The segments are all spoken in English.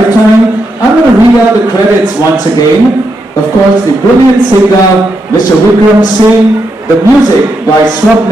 lifetime. I'm going to read out the credits once again. Of course, the brilliant singer, Mr. Vikram Singh, the music by Swapna.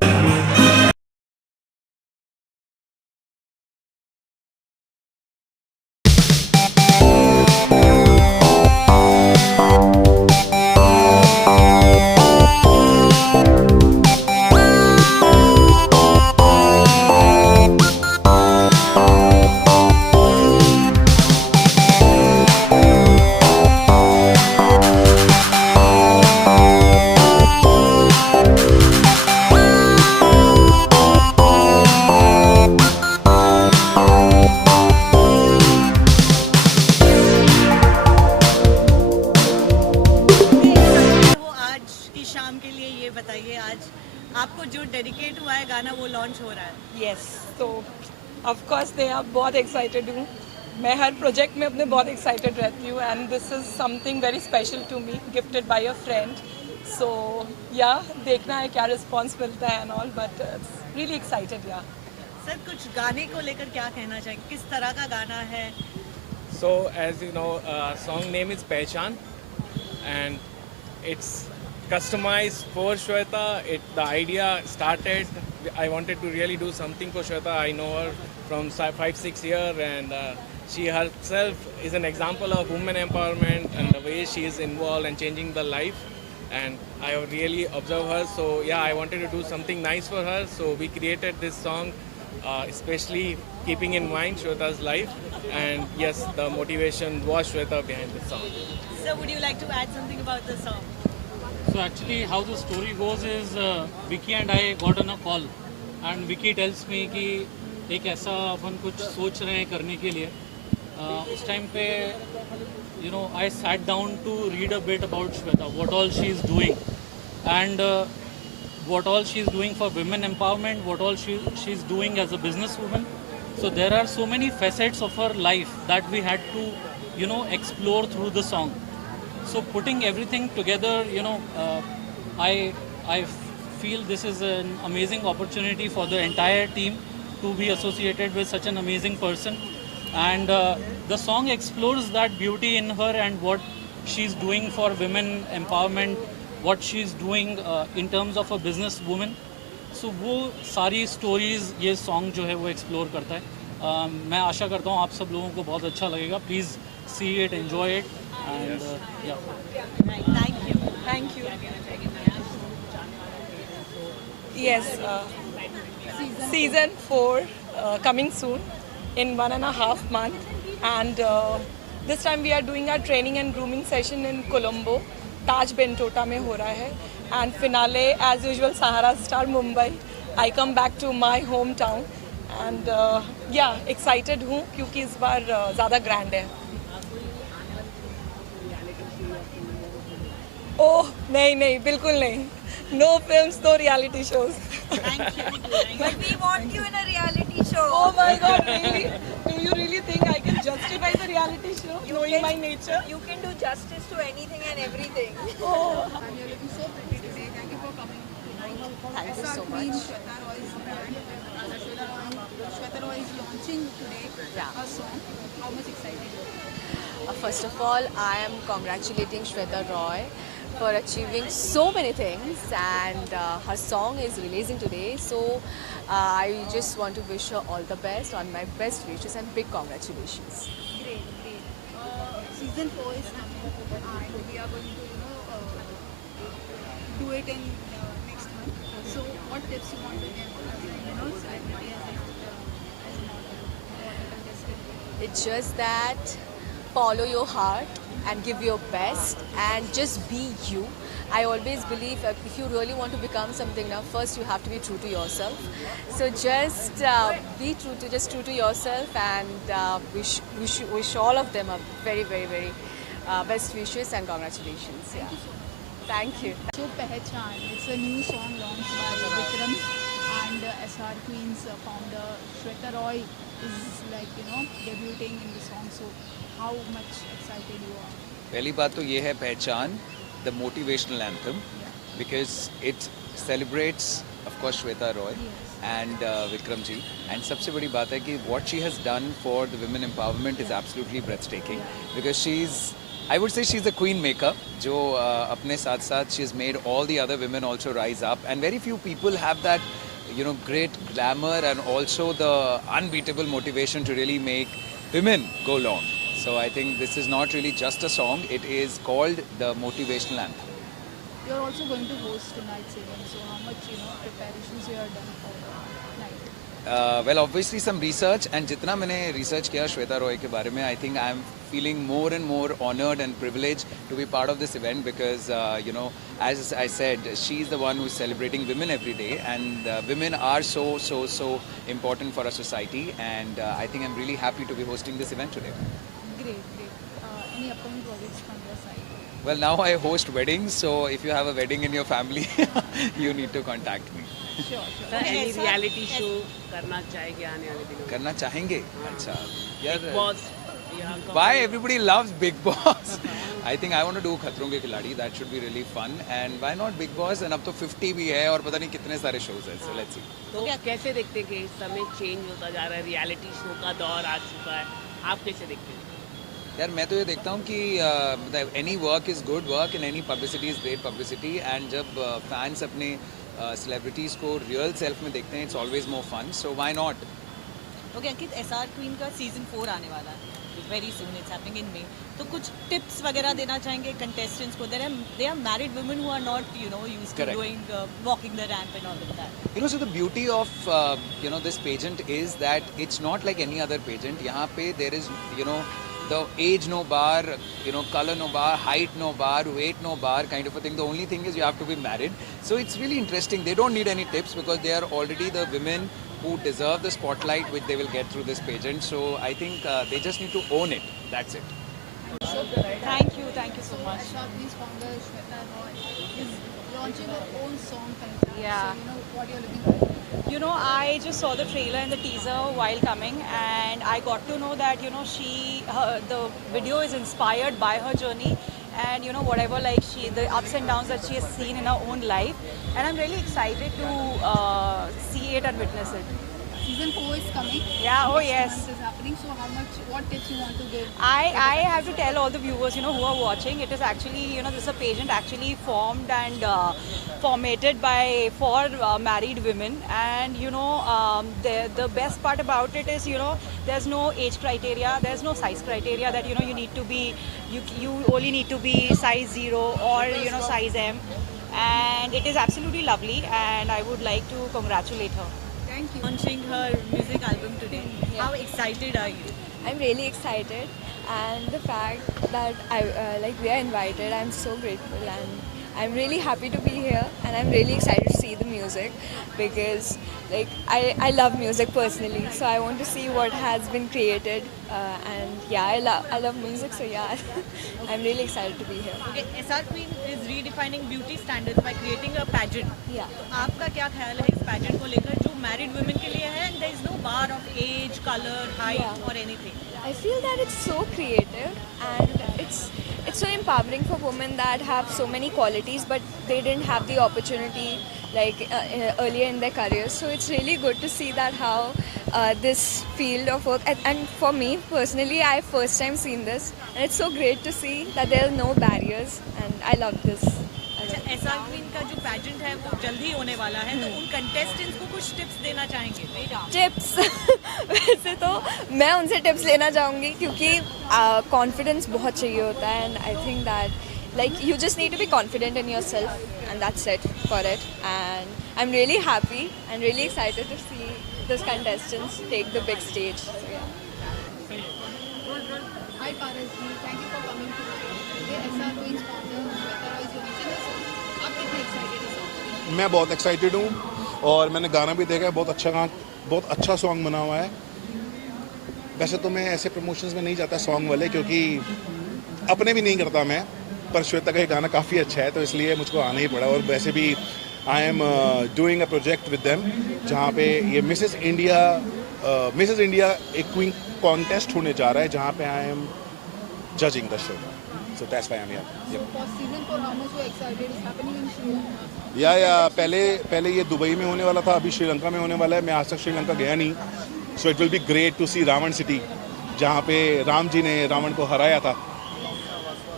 शाम के लिए ये बताइए, आज आपको जो डेडिकेट हुआ है गाना वो लॉन्च हो रहा है। यस, तो ऑफ कोर्स मैं अब बहुत एक्साइटेड हूँ। मैं हर प्रोजेक्ट में अपने बहुत एक्साइटेड रहती हूँ and this is something very special to me, gifted by a friend. So yeah देखना है क्या रिस्पॉन्स मिलता है and all, but really excited. Yeah sir, कुछ गाने को लेकर क्या कहना चाहिए, किस तरह का गाना है? So as you know, song name is Pehchan, and it's customized for Shweta. The idea started, I wanted to really do something for Shweta. I know her from 5-6 years, and she herself is an example of women empowerment and the way she is involved and changing the life. And I have really observed her. So yeah, I wanted to do something nice for her. So we created this song, especially keeping in mind Shweta's life. And yes, the motivation was Shweta behind the song. So would you like to add something about the song? So actually how the story goes is Vicky and I got on a call and Vicky tells me कि एक ऐसा अपन कुछ सोच रहे हैं करने के लिए। उस टाइम पे I sat down to read a bit about Shweta, what all she is doing and what all she is doing for women empowerment, what all she is doing as a businesswoman. So there are so many facets of her life that we had to explore through the song. So putting everything together, I feel this is an amazing opportunity for the entire team to be associated with such an amazing person. And the song explores that beauty in her and what she's doing for women empowerment, what she's doing in terms of a business woman. So वो सारी stories ये song जो है वो explore करता है। मैं आशा करता हूँ आप सब लोगों को बहुत अच्छा लगेगा। Please see it, enjoy it. And yeah. Thank you. Yes, season 4 coming soon in 1.5 months, and this time we are doing our training and grooming session in Colombo, Taj Bentota में हो रहा है, and finale as usual Sahara Star Mumbai. I come back to my hometown and yeah, excited हूँ क्योंकि इस बार ज़्यादा grand है। ओह नहीं, बिल्कुल नहीं। No films, no reality shows. Thank you. But we want you in a reality show. Oh my God, really? Do you really think I can justify the reality show, knowing my nature? You can do justice to anything and everything. Oh. And you're looking so pretty today. Thank you for coming. Thank you so Queen much. Shweta Roy's brand. Shweta Roy is launching today a song. How much excited? First of all, I am congratulating Shweta Roy for achieving so many things, and her song is releasing today. So I just want to wish her all the best, on my best wishes, and big congratulations. Great. Season 4 is coming and we are going to do it in next month. So what tips you want to give celebrity as an contestant? It's just that follow your heart and give your best and just be you. I always believe if you really want to become something, now first you have to be true to yourself. So just be true to yourself, and wish all of them a very, very, very best wishes and congratulations. Yeah. Thank you. So Pehchan, it's a new song launched by Vikram and SR Queen's founder Shweta Roy is debuting in the song. So how much excited you are? पहली बात तो ये है पहचान, the motivational anthem, because it celebrates, of of course Shweta Roy and Vikram ji. And सबसे बड़ी बात है कि what she has done for the women empowerment is absolutely breathtaking because I would say she's a queen maker. जो अपने साथ साथ she has made all the other women also rise up, and very few people have that, you know, great glamour and also the unbeatable motivation to really make women go long. So I think this is not really just a song; it is called the motivational anthem. You're also going to host tonight's event, so how much preparations you have done for the night? Well, obviously some research, and जितना मैंने research किया श्वेता रॉय के बारे में, I think I'm feeling more and more honored and privileged to be part of this event because, you know, as I said, she's the one who's celebrating women every day, and women are so important for our society, and I think I'm really happy to be hosting this event today. Great. Any upcoming projects from your side? Well, now I host weddings, so if you have a wedding in your family, you need to contact me. Sure. Any reality show करना चाहेंगे आने वाले दिनों में? करना चाहेंगे? अच्छा यार, boss why everybody loves Big Boss? I think I want to do खतरों के खिलाड़ी. That should be really fun. And why not Big Boss? And अब तो 50 भी है और पता नहीं कितने सारे shows हैं. So let's see. तो कैसे देखते हैं कि इस समय चेंज होता जा रहा है, रियलिटी शो का दौर आ चुका है, आप कैसे देखते हैं? यार मैं तो ये देखता हूँ कि any work is good work and any publicity is great publicity. And जब fans अपने celebrities को real self में देखते हैं, it's always more fun. So why not? Okay Ankit, SR queen का सीजन 4 आने वाला है very soon, it's happening in May, तो कुछ टिप्स वगैरह देना चाहेंगे कंटेस्टेंट्स को? They are married women who are not used to doing walking the ramp and all of that. You know, so the beauty of this pageant is that it's not like any other pageant. यहाँ पे there is, the age no bar, color no bar, height no bar, weight no bar kind of a thing. The only thing is you have to be married. So it's really interesting. They don't need any tips because they are already the women who deserve the spotlight which they will get through this pageant. So I think they just need to own it. That's it. Thank you so much. SR Queen's founder Shweta Roy is launching her own song Pancham. Yeah. So what you're looking for? I just saw the trailer and the teaser while coming, and I got to know that the video is inspired by her journey, and whatever the ups and downs that she has seen in her own life, and I'm really excited to see it and witness it. Season 4 is coming. Yeah, oh Next yes. month is happening. So what tips you want to give? I have to tell all the viewers, who are watching, it is actually, this is a pageant actually formed and formatted for married women, and the best part about it is, there's no age criteria, there's no size criteria that you need to be, you only need to be size 0 or size M, and it is absolutely lovely, and I would like to congratulate her. Thank you. Launching her music album today. Yeah. How excited are you? I'm really excited, and the fact that we are invited, I'm so grateful, and I'm really happy to be here, and I'm really excited to see the music because I love music personally, so I want to see what has been created, and yeah, I love music, so yeah, I'm really excited to be here. Okay, SR Queen is redefining beauty standards by creating a pageant. Yeah. तो आपका क्या ख्याल है इस pageant को लेकर जो married women के लिए है, and there is no bar of age, color, height Yeah. or anything. I feel that it's so creative, and it's so empowering for women that have so many qualities but they didn't have the opportunity earlier in their careers. So it's really good to see that how this field of work, and for me personally, I first time seen this, and it's so great to see that there are no barriers, and I love this. अच्छा, SR Queen का जो pageant है वो जल्द ही होने वाला है, तो उन contestants को कुछ tips देना चाहेंगे? टिप्स वैसे तो मैं उनसे टिप्स लेना चाहूँगी क्योंकि कॉन्फिडेंस बहुत चाहिए होता है, and I think that you just need to be confident in yourself, and that's it for it. And I'm really happy and really excited to see these contestants take the big stage. So yeah. Hi Paras ji, thank you for coming today. SR Queen's founder Shweta Roy is launching a song. आप कितने excited हैं song के लिए? मैं बहुत excited हूँ और मैंने गाना भी देखा है, बहुत अच्छा सॉन्ग बना हुआ है. वैसे तो मैं ऐसे प्रमोशंस में नहीं जाता सॉन्ग वाले क्योंकि अपने भी नहीं करता मैं, पर श्वेता का ये गाना काफ़ी अच्छा है तो इसलिए मुझको आना ही पड़ा. और वैसे भी I am doing a project with them जहाँ पे ये मिसेस इंडिया एक क्वीन कॉन्टेस्ट होने जा रहा है जहाँ पे I am judging the show. So that's why I'm here. Yep. For season 4, how much you excited? It's happening in Sri Lanka. या पहले ये दुबई में होने वाला था, अभी श्रीलंका में होने वाला है. मैं आज तक श्रीलंका गया नहीं. So it will be great to see Ravan city, जहाँ पे राम जी ने रावण को हराया था.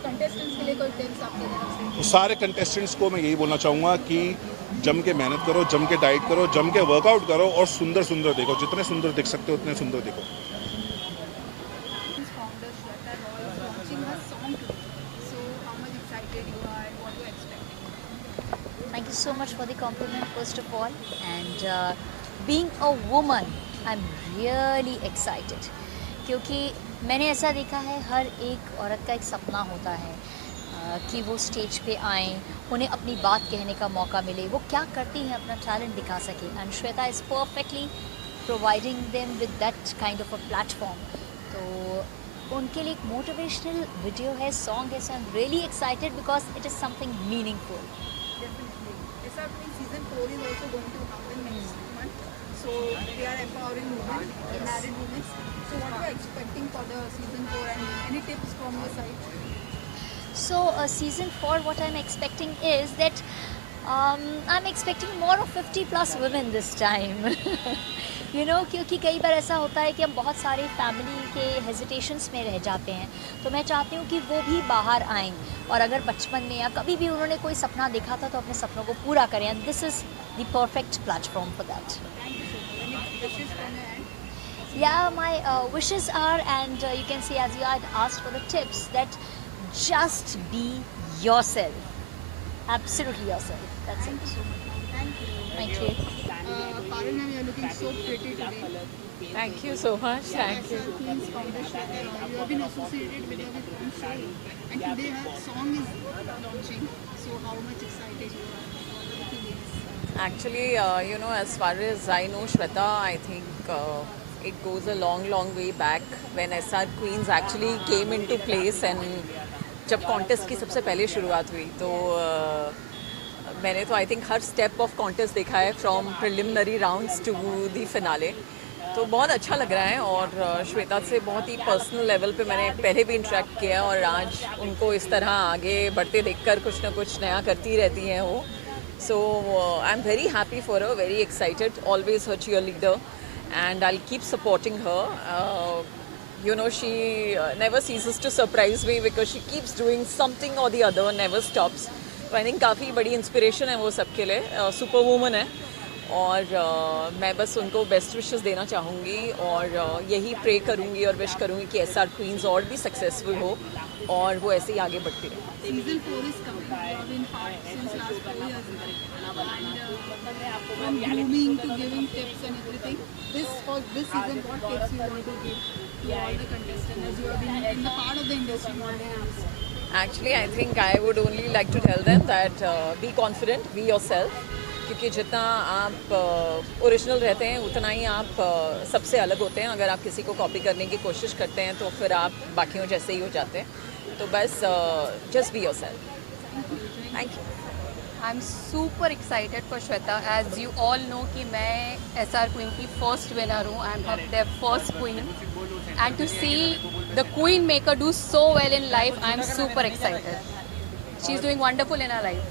Contestants के लिए कोई tips आपके तरफ से? तो सारे कंटेस्टेंट्स को मैं यही बोलना चाहूँगा कि जम के मेहनत करो, जम के डाइट करो, जम के वर्कआउट करो और सुंदर सुंदर देखो. जितने सुंदर दिख सकते हो उतने सुंदर देखो. Founder Shweta Roy is launching her song today. So how much excited you are and what you expect? Thank you so much for the compliment, first of all. And being a woman, I'm really excited. क्योंकि मैंने ऐसा देखा है, हर एक औरत का एक सपना होता है कि वो स्टेज पे आएँ, उन्हें अपनी बात कहने का मौका मिले, वो क्या करती हैं अपना टैलेंट दिखा सके. And Shweta is perfectly providing them with that kind of a platform. तो उनके लिए एक मोटिवेशनल वीडियो है, सॉन्ग है. So I am really excited because it is something meaningful. Definitely. This happening season 4 is also going to happen next month. So they are empowering women, married women. So what are you expecting for the season 4 and any tips from your side? So season 4, what I'm expecting is that I'm expecting more of 50 plus women this time. You know, क्योंकि कई बार ऐसा होता है कि हम बहुत सारे family के हेजिटेशंस में रह जाते हैं. तो मैं चाहती हूँ कि वो भी बाहर आएँ और अगर बचपन में या कभी भी उन्होंने कोई सपना देखा था तो अपने सपनों को पूरा करें. And this is the perfect platform for that. Yeah, my wishes are, and you can see, as you had asked for the tips, that just be yourself. Absolutely yourself. That's it. Thank you. Thank you. Parul ma'am, you are looking so pretty today. Thank you so much. Thank you. Queen's founder Shweta Roy. You have been associated with her with one show, and today her song is launching. So how much excited you are? What are the feelings? Actually, you know, as far as I know Shweta, I think it goes a long, long way back when SR Queens actually came into place. And जब contest की सबसे पहले शुरुआत हुई तो मैंने तो I think हर स्टेप ऑफ कॉन्टेस्ट देखा है, from preliminary rounds to the finale. तो बहुत अच्छा लग रहा है और श्वेता से बहुत ही पर्सनल लेवल पे मैंने पहले भी इंटरेक्ट किया और आज उनको इस तरह आगे बढ़ते देखकर कुछ ना कुछ नया करती रहती हैं वो. So I am very happy for her, very excited, always her cheer leader, and I'll keep supporting her. You know, she never ceases to surprise me because she keeps doing something or the other, never stops. तो I think काफ़ी बड़ी inspiration है वो सबके लिए. Super woman है और मैं बस उनको बेस्ट विशेस देना चाहूँगी और यही प्रे करूँगी और विश करूँगी कि SR Queens और भी सक्सेसफुल हो और वो ऐसे ही आगे बढ़ती रहे. Season 4 is coming. You have been part since last 4 years. And from grooming to giving tips and everything, for this season, what tips you want to give to all the contestants as you have been in the part of the industry more than years? Actually, I think I would only like to tell them that be confident, be yourself. क्योंकि जितना आप original रहते हैं उतना ही आप सबसे अलग होते हैं. अगर आप किसी को कॉपी करने की कोशिश करते हैं तो फिर आप बाकियों जैसे ही हो जाते हैं. तो बस just be yourself. Thank you. I'm super excited for Shweta. As you all know कि मैं SR Queen की first winner हूँ. I'm their first queen. And to see the queen maker do so well in life, I'm super excited. She's doing wonderful in her life.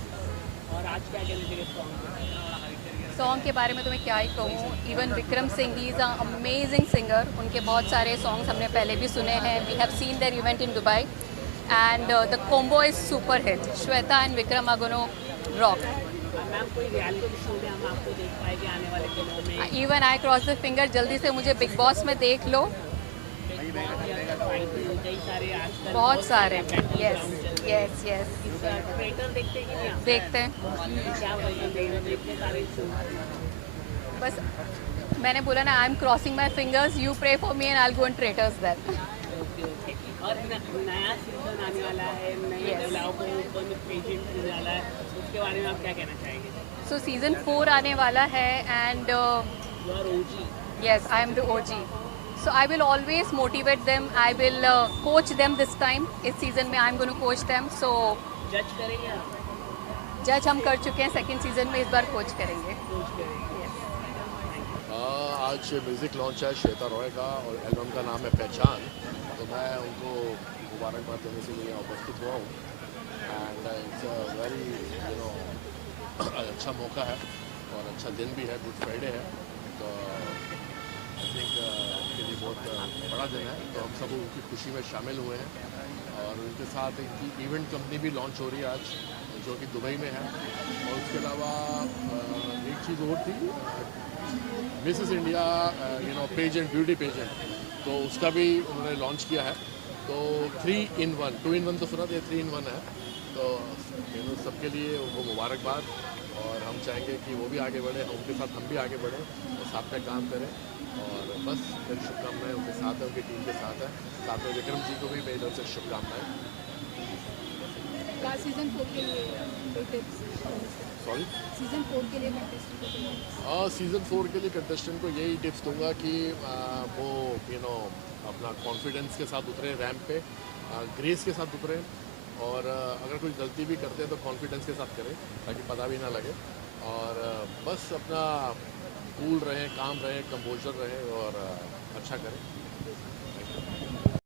Song के बारे में तो मैं क्या ही कहूँ. Even Vikram Singh, he is a amazing singer. उनके बहुत सारे सॉन्ग्स हमने पहले भी सुने हैं. We have seen their event in Dubai and the combo is super hit. Shweta and Vikram are gonna rock. Even I cross the finger, जल्दी से मुझे बिग बॉस में देख लो. बहुत सारे. यस यस यस देखते हैं. बस मैंने बोला ना, I am crossing my fingers. You pray for me and I will go in traitors then. और नया सीजन आने वाला है, नए महिलाओं को ऊपर पेजेंट मिलने वाला है, उसके बारे में आप क्या कहना चाहेंगे? सो सीजन 4 आने वाला है and yes, I am the OG. So I will always motivate them. I will coach them this time. इस सीजन में I'm going to coach them. So जज करेंगे? जज हम कर चुके हैं सेकंड सीजन में, इस बार कोच करेंगे. आज म्यूज़िक लॉन्च है श्वेता रॉय का और एल्बम का नाम है पहचान. तो मैं उनको मुबारकबाद देने के लिए उपस्थित हुआ हूँ एंड इट्स अ वेरी अच्छा मौका है और अच्छा दिन भी है, गुड फ्राइडे है, तो आई थिंक उनके लिए बहुत बड़ा दिन है। तो हम सब उनकी खुशी में शामिल हुए हैं और उनके साथ इनकी इवेंट कंपनी भी लॉन्च हो रही है आज, जो कि दुबई में है। और उसके अलावा एक चीज़ और थी, Mrs India pageant, beauty pageant, तो उसका भी उन्होंने लॉन्च किया है। तो 3 in 1, 2 in 1 तो सुना था, 3 in 1 है। तो सबके लिए वो मुबारकबाद और हम चाहेंगे कि वो भी आगे बढ़े, उनके साथ हम भी आगे बढ़ें और साथ में काम करें। और बस मेरी शुभकामनाएं उनके साथ है, उनकी टीम के साथ है। साथ में विक्रम जी को भी मेरी तरफ से शुभकामनाएं। सीजन 4 के लिए सॉरी, सीजन 4 के लिए कंटेस्टेंट सीज़न 4 के लिए कंटेस्टेंट को यही टिप्स दूंगा कि वो अपना कॉन्फिडेंस के साथ उतरे रैंप पे, ग्रेस के साथ उतरे और अगर कोई गलती भी करते हैं तो कॉन्फिडेंस के साथ करें ताकि पता भी ना लगे। और बस अपना कूल रहें, काम रहें, कंपोजर रहें और अच्छा करें।